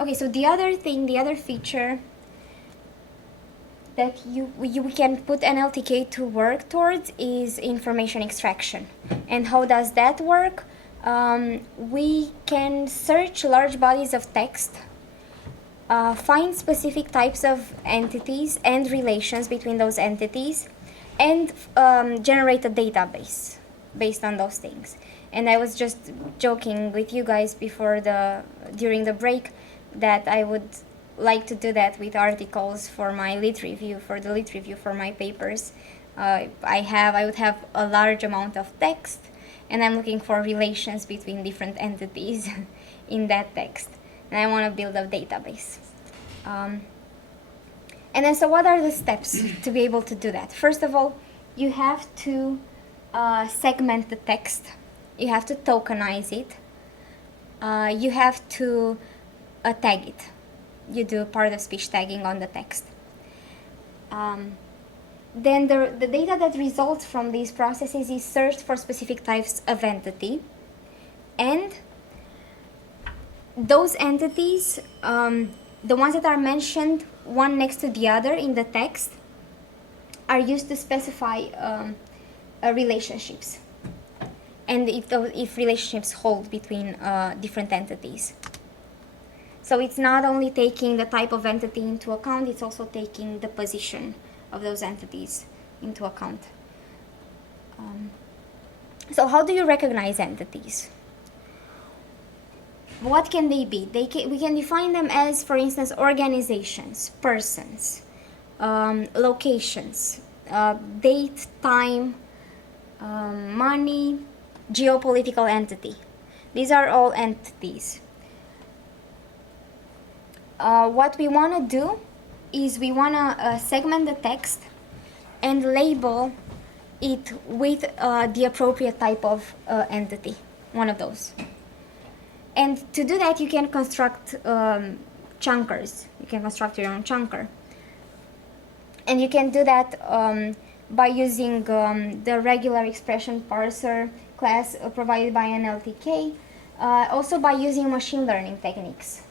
Okay, so the other thing, the other feature that we can put NLTK to work towards is information extraction. And how does that work? We can search large bodies of text, find specific types of entities and relations between those entities, and generate a database based on those things. And I was just joking with you guys during the break that I would like to do that with articles for my lit review, for my papers. I would have a large amount of text, and I'm looking for relations between different entities in that text, and I want to build a database. And then, so what are the steps to be able to do that? First of all, you have to segment the text. You have to tokenize it. You have to tag it. You do part of speech tagging on the text. Then the data that results from these processes is searched for specific types of entity. And those entities, the ones that are mentioned one next to the other in the text, are used to specify relationships, and if relationships hold between different entities. So it's not only taking the type of entity into account, it's also taking the position of those entities into account. So how do you recognize entities? What can they be? We can define them as, for instance, organizations, persons, locations, date, time, money, geopolitical entity. These are all entities. What we want to do is we want to segment the text and label it with the appropriate type of entity, one of those. And to do that, you can construct chunkers. You can construct your own chunker. And you can do that by using the regular expression parser class provided by NLTK, also by using machine learning techniques.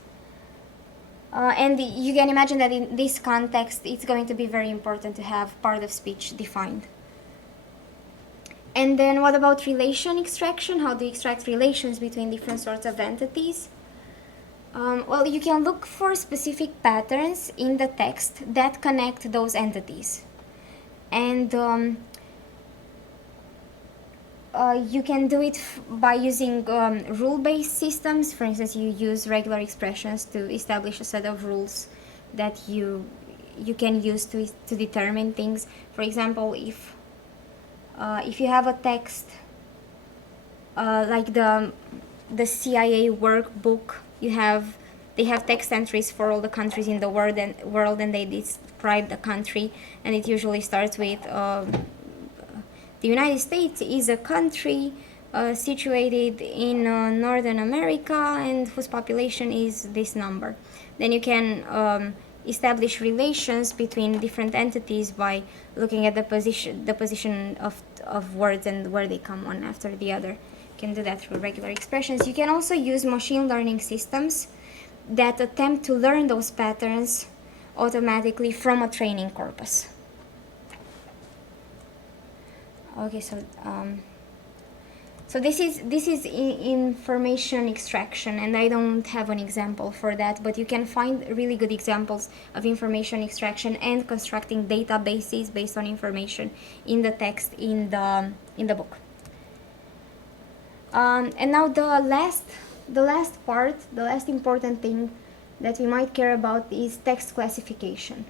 And you can imagine that in this context, it's going to be very important to have part of speech defined. And then what about relation extraction? How do you extract relations between different sorts of entities? Well, you can look for specific patterns in the text that connect those entities. And you can do it by using rule-based systems. For instance, you use regular expressions to establish a set of rules that you can use to determine things. For example, if you have a text like the CIA workbook, they have text entries for all the countries in the world, and they describe the country, and it usually starts with the United States is a country situated in Northern America and whose population is this number. Then you can establish relations between different entities by looking at the position of words and where they come one after the other. You can do that through regular expressions. You can also use machine learning systems that attempt to learn those patterns automatically from a training corpus. Okay, so this is information extraction, and I don't have an example for that, but you can find really good examples of information extraction and constructing databases based on information in the text in the book. And now the last important thing that we might care about is text classification.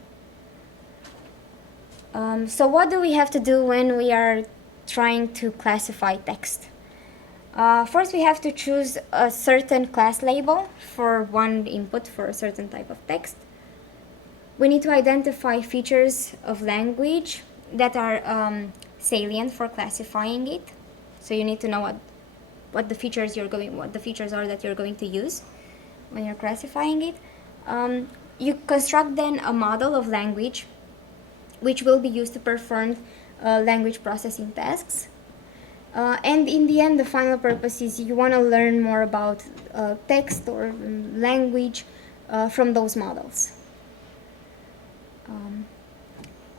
So what do we have to do when we are trying to classify text? First, we have to choose a certain class label for one input for a certain type of text. We need to identify features of language that are salient for classifying it. So you need to know what the features are that you're going to use when you're classifying it. You construct then a model of language which will be used to perform language processing tasks. And in the end, the final purpose is you want to learn more about text or language from those models.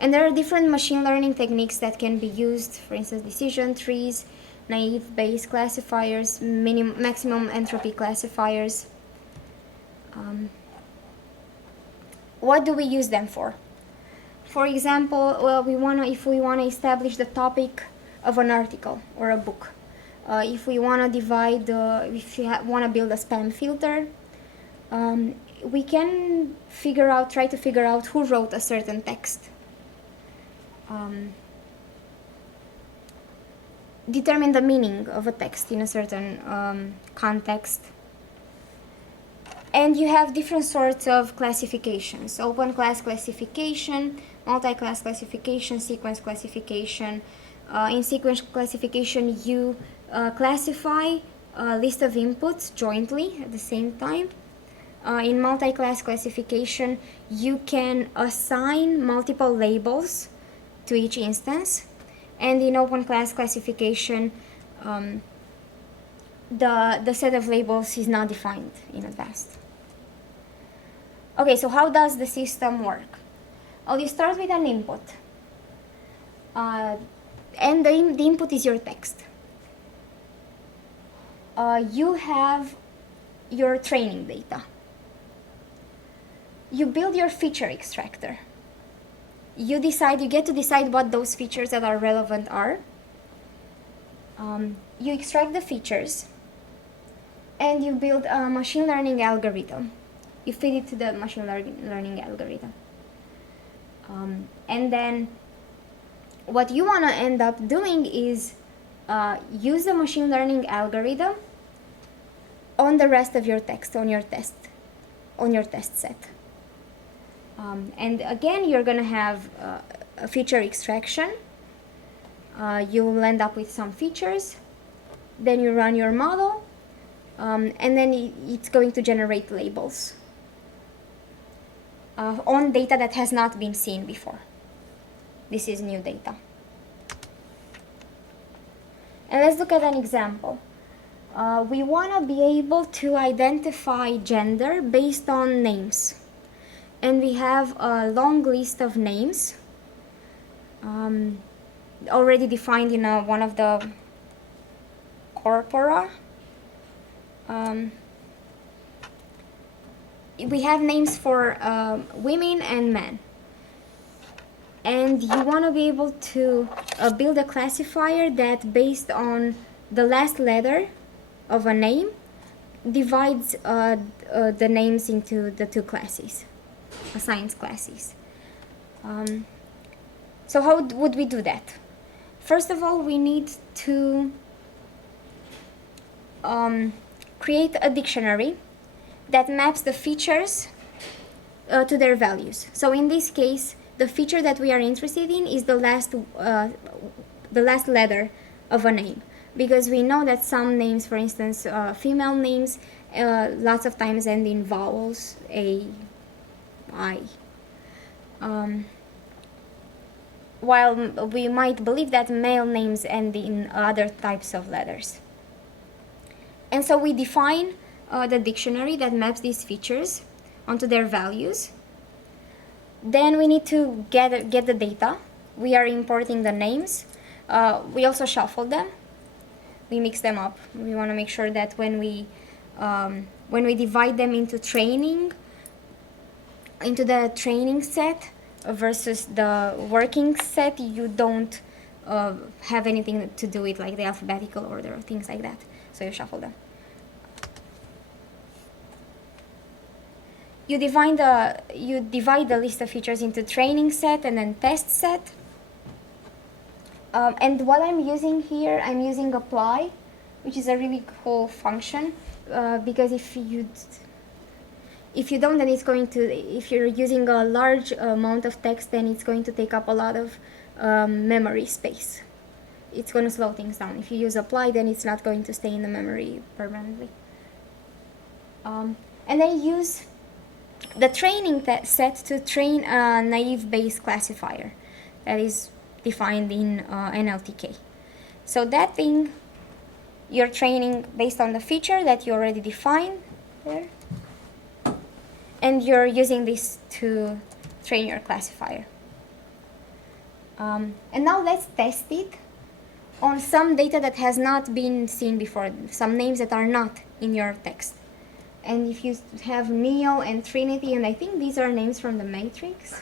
And there are different machine learning techniques that can be used, for instance, decision trees, naive Bayes classifiers, maximum entropy classifiers. What do we use them for? For example, well, if we wanna establish the topic of an article or a book, if we wanna divide, if you wanna build a spam filter, we can try to figure out who wrote a certain text. Determine the meaning of a text in a certain context. And you have different sorts of classifications: open class classification, multi-class classification, sequence classification. In sequence classification, you classify a list of inputs jointly at the same time. In multi-class classification, you can assign multiple labels to each instance. And in open class classification, the set of labels is not defined in advance. Okay, so how does the system work? Well, you start with an input. And the input is your text. You have your training data. You build your feature extractor. You get to decide what those features that are relevant are. You extract the features, and you build a machine learning algorithm. You feed it to the machine learning algorithm. And then what you want to end up doing is use the machine learning algorithm on the rest of your text, on your test set. And again, you're going to have a feature extraction. You'll end up with some features. Then you run your model, and then it's going to generate labels on data that has not been seen before. This is new data. And let's look at an example. We want to be able to identify gender based on names. And we have a long list of names already defined in one of the corpora. We have names for women and men. And you want to be able to build a classifier that, based on the last letter of a name, divides the names into the two classes, assigns classes. So how would we do that? First of all, we need to create a dictionary that maps the features to their values. So in this case, the feature that we are interested in is the last letter of a name, because we know that some names, for instance, female names, lots of times end in vowels, A, I. While we might believe that male names end in other types of letters. And so we define the dictionary that maps these features onto their values. Then we need to get the data. We are importing the names. We also shuffle them. We mix them up. We want to make sure that when we divide them into the training set versus the working set, you don't have anything to do with like the alphabetical order or things like that. So you shuffle them. You divide the list of features into training set and then test set. And what I'm using here, I'm using apply, which is a really cool function, because if you don't, then it's going to, if you're using a large amount of text, then it's going to take up a lot of memory space. It's going to slow things down. If you use apply, then it's not going to stay in the memory permanently. And then use the training set to train a naive Bayes classifier that is defined in NLTK. So that thing, you're training based on the feature that you already defined there. and you're using this to train your classifier. And now let's test it on some data that has not been seen before, some names that are not in your text. And if you have Neo and Trinity, and I think these are names from the Matrix,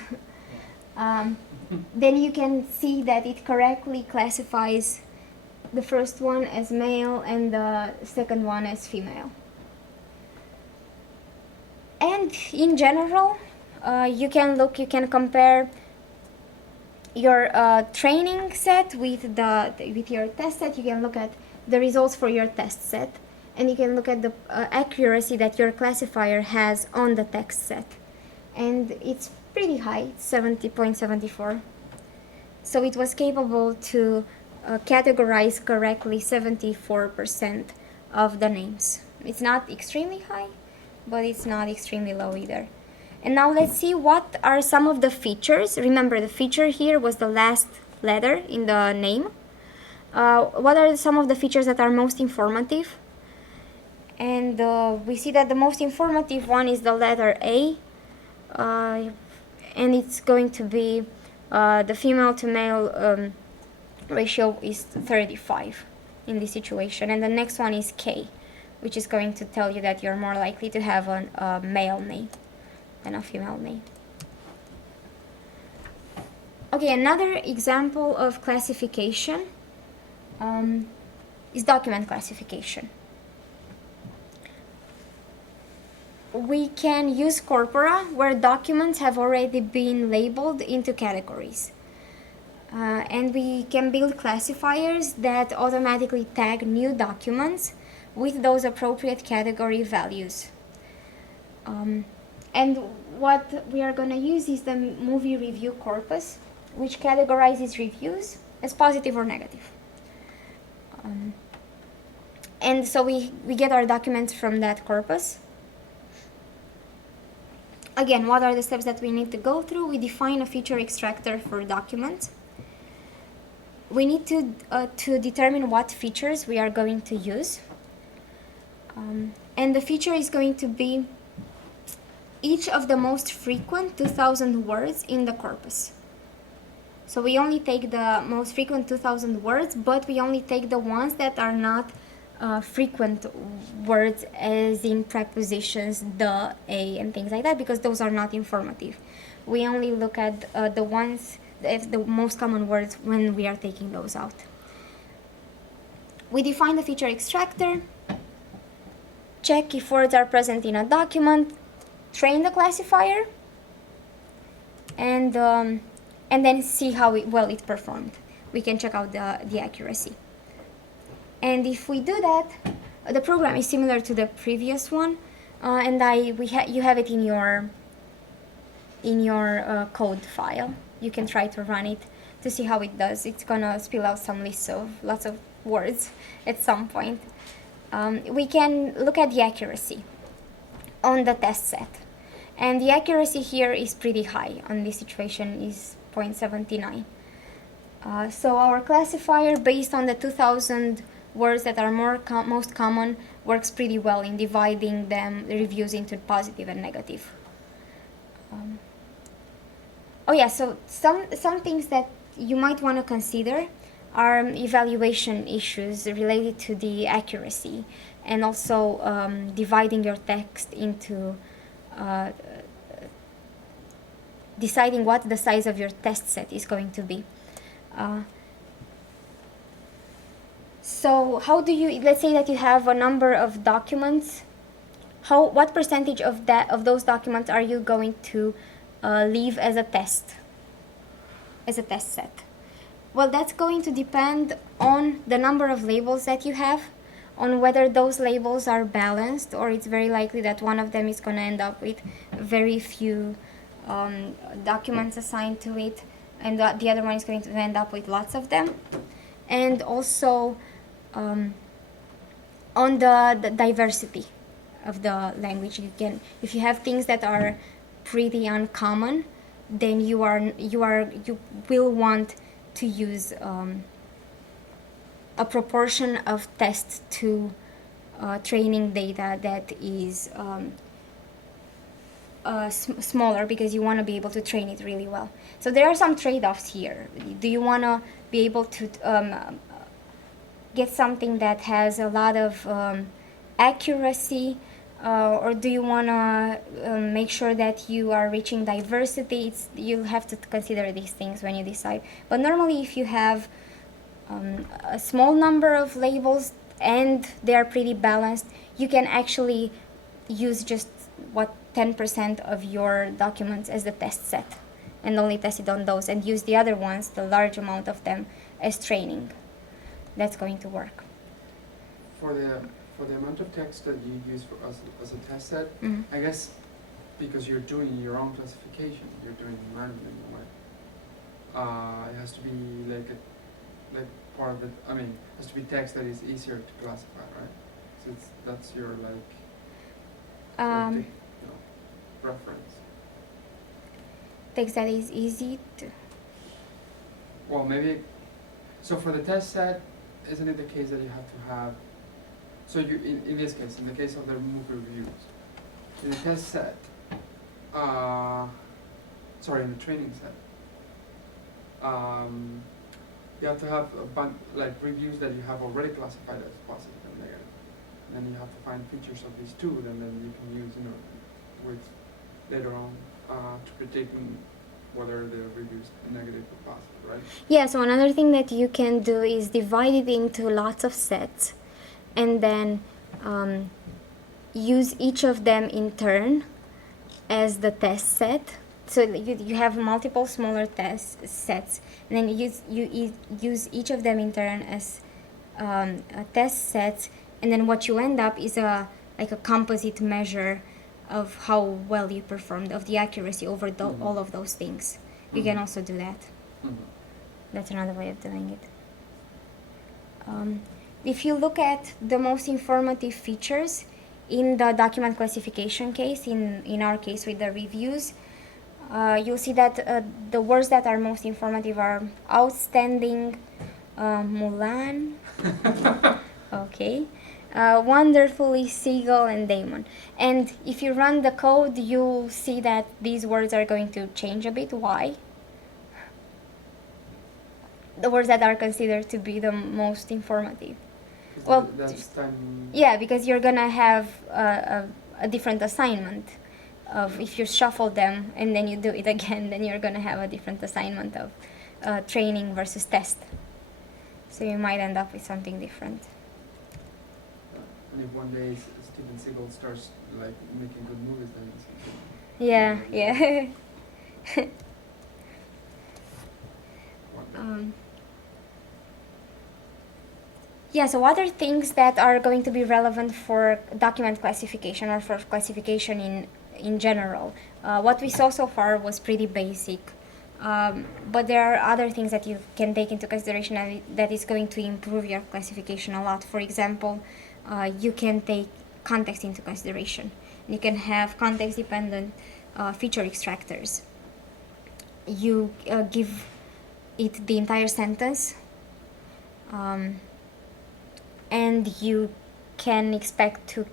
then you can see that it correctly classifies the first one as male and the second one as female. And in general, you can compare your training set with your test set. You can look at the results for your test set, and you can look at the accuracy that your classifier has on the text set. And it's pretty high, 70.74. So it was capable to categorize correctly 74% of the names. It's not extremely high, but it's not extremely low either. And now let's see what are some of the features. Remember, the feature here was the last letter in the name. What are some of the features that are most informative? And we see that the most informative one is the letter A, and it's going to be the female to male ratio is 35 in this situation. And the next one is K, which is going to tell you that you're more likely to have a male name than a female name. Okay, another example of classification is document classification. We can use corpora where documents have already been labeled into categories. And we can build classifiers that automatically tag new documents with those appropriate category values. And what we are going to use is the movie review corpus, which categorizes reviews as positive or negative. And so we get our documents from that corpus. Again, what are the steps that we need to go through? We define a feature extractor for documents. We need to determine what features we are going to use. And the feature is going to be each of the most frequent 2,000 words in the corpus. So we only take the most frequent 2,000 words, but we only take the ones that are not frequent words, as in prepositions, the, a, and things like that, because those are not informative. We only look at the ones, the most common words, when we are taking those out. We define the feature extractor, check if words are present in a document, train the classifier, and then see how well it performed. We can check out the accuracy. And if we do that, the program is similar to the previous one, and you have it in your code file. You can try to run it to see how it does. It's gonna spill out some lists of lots of words at some point. We can look at the accuracy on the test set, and the accuracy here is pretty high. On this situation is 0.79. So our classifier, based on the 2,000 words that are most common, works pretty well in dividing the reviews into positive and negative. Oh yeah, so some things that you might want to consider are evaluation issues related to the accuracy, and also dividing your text into deciding what the size of your test set is going to be. So how do you, let's say that you have a number of documents, what percentage of those documents are you going to leave as a test set? Well, that's going to depend on the number of labels that you have, on whether those labels are balanced, or it's very likely that one of them is going to end up with very few documents assigned to it, and the other one is going to end up with lots of them. And also on the diversity of the language. If you have things that are pretty uncommon, then you will want to use a proportion of tests to training data that is smaller because you want to be able to train it really well. So there are some trade-offs here. Do you want to be able to get something that has a lot of accuracy, or do you want to make sure that you are reaching diversity? You'll have to consider these things when you decide. But normally, if you have a small number of labels and they are pretty balanced, you can actually use just 10% of your documents as the test set and only test it on those, and use the other ones, the large amount of them, as training. That's going to work. For the amount of text that you use as a test set, I guess because you're doing your own classification, you're doing it manually, it has to be like part of it. I mean, it has to be text that is easier to classify, right? So that's your preference. Text that is easy to. Well, maybe. So for the test set, isn't it the case that you have to have? So you in this case, in the case of the MOOC reviews, in the test set, in the training set, you have to have a bunch reviews that you have already classified as positive and negative, and then you have to find features of these two, and then you can use with later on to predict whether the reviews are negative or positive, right? Yeah, so another thing that you can do is divide it into lots of sets and then use each of them in turn as the test set. So you have multiple smaller test sets, and then you use each of them in turn as test sets, and then what you end up is a composite measure of how well you performed, of the accuracy over all of those things. You can also do that. That's another way of doing it. If you look at the most informative features in the document classification case, in our case with the reviews, you'll see that the words that are most informative are outstanding, Mulan, okay, wonderfully, Seagull, and Damon. And if you run the code, you'll see that these words are going to change a bit. Why? The words that are considered to be the most informative. Well, yeah, because you're gonna have a different assignment of, if you shuffle them and then you do it again, then you're gonna have a different assignment of training versus test. So you might end up with something different. And if one day Steven Seagal starts making good movies, then it's yeah. Yeah, so other things that are going to be relevant for document classification or for classification in general. What we saw so far was pretty basic, but there are other things that you can take into consideration that is going to improve your classification a lot. For example, you can take context into consideration. You can have context-dependent feature extractors. You give it the entire sentence, and you can expect to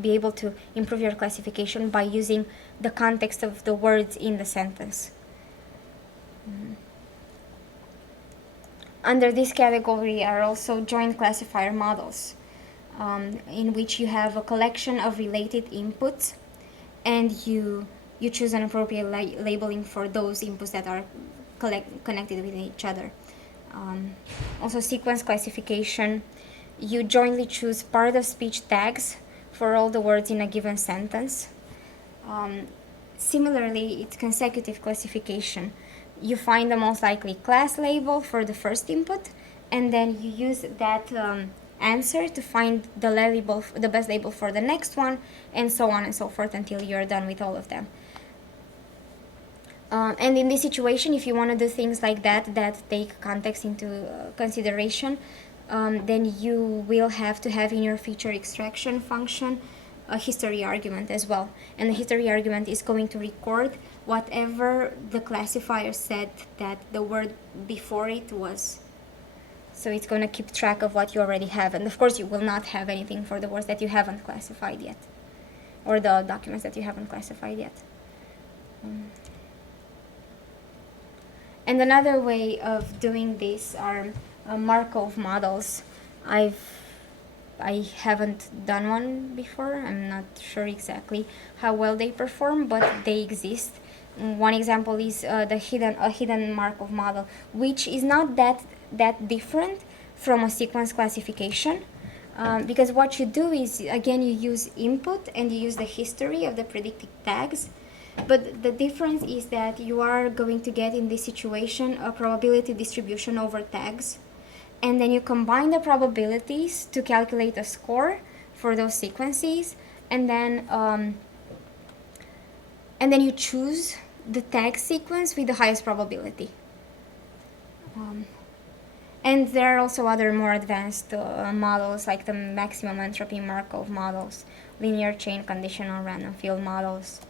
be able to improve your classification by using the context of the words in the sentence. Under this category are also joint classifier models, in which you have a collection of related inputs, and you choose an appropriate labeling for those inputs that are connected with each other. Also, sequence classification. You jointly choose part of speech tags for all the words in a given sentence. Similarly, it's consecutive classification. You find the most likely class label for the first input, and then you use that answer to find the best label for the next one, and so on and so forth until you're done with all of them. And in this situation, if you want to do things like that take context into consideration, then you will have to have in your feature extraction function a history argument as well. And the history argument is going to record whatever the classifier said that the word before it was. So it's going to keep track of what you already have. And of course, you will not have anything for the words that you haven't classified yet, or the documents that you haven't classified yet. And another way of doing this are Markov models. I haven't done one before. I'm not sure exactly how well they perform, but they exist. One example is a hidden Markov model, which is not that different from a sequence classification, because what you do is, again, you use input and you use the history of the predicted tags. But the difference is that you are going to get, in this situation, a probability distribution over tags. And then you combine the probabilities to calculate a score for those sequences. And then you choose the tag sequence with the highest probability. And there are also other more advanced models, like the maximum entropy Markov models, linear chain conditional random field models.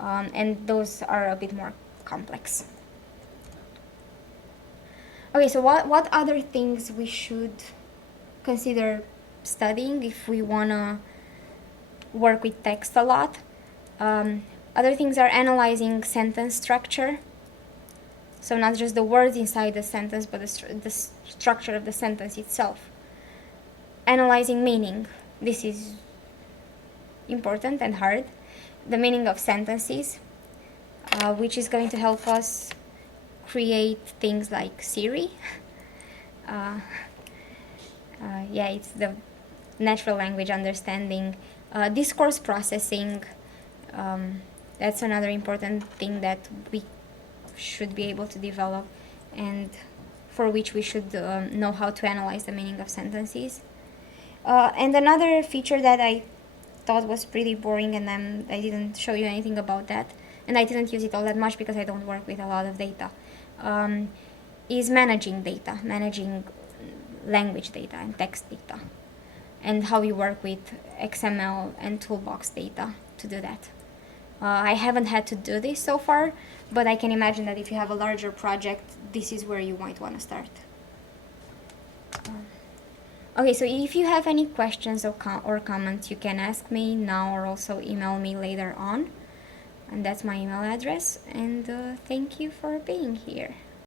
And those are a bit more complex. Okay, so what other things we should consider studying if we want to work with text a lot? Other things are analyzing sentence structure. So not just the words inside the sentence, but the structure of the sentence itself. Analyzing meaning. This is important and hard. The meaning of sentences, which is going to help us create things like Siri. It's the natural language understanding. Discourse processing, that's another important thing that we should be able to develop, and for which we should know how to analyze the meaning of sentences. And another feature that I thought was pretty boring, and I didn't show you anything about that, and I didn't use it all that much because I don't work with a lot of data, is managing data, managing language data and text data, and how you work with XML and toolbox data to do that. I haven't had to do this so far, but I can imagine that if you have a larger project, this is where you might want to start. Okay, so if you have any questions or comments, you can ask me now or also email me later on. And that's my email address. And thank you for being here.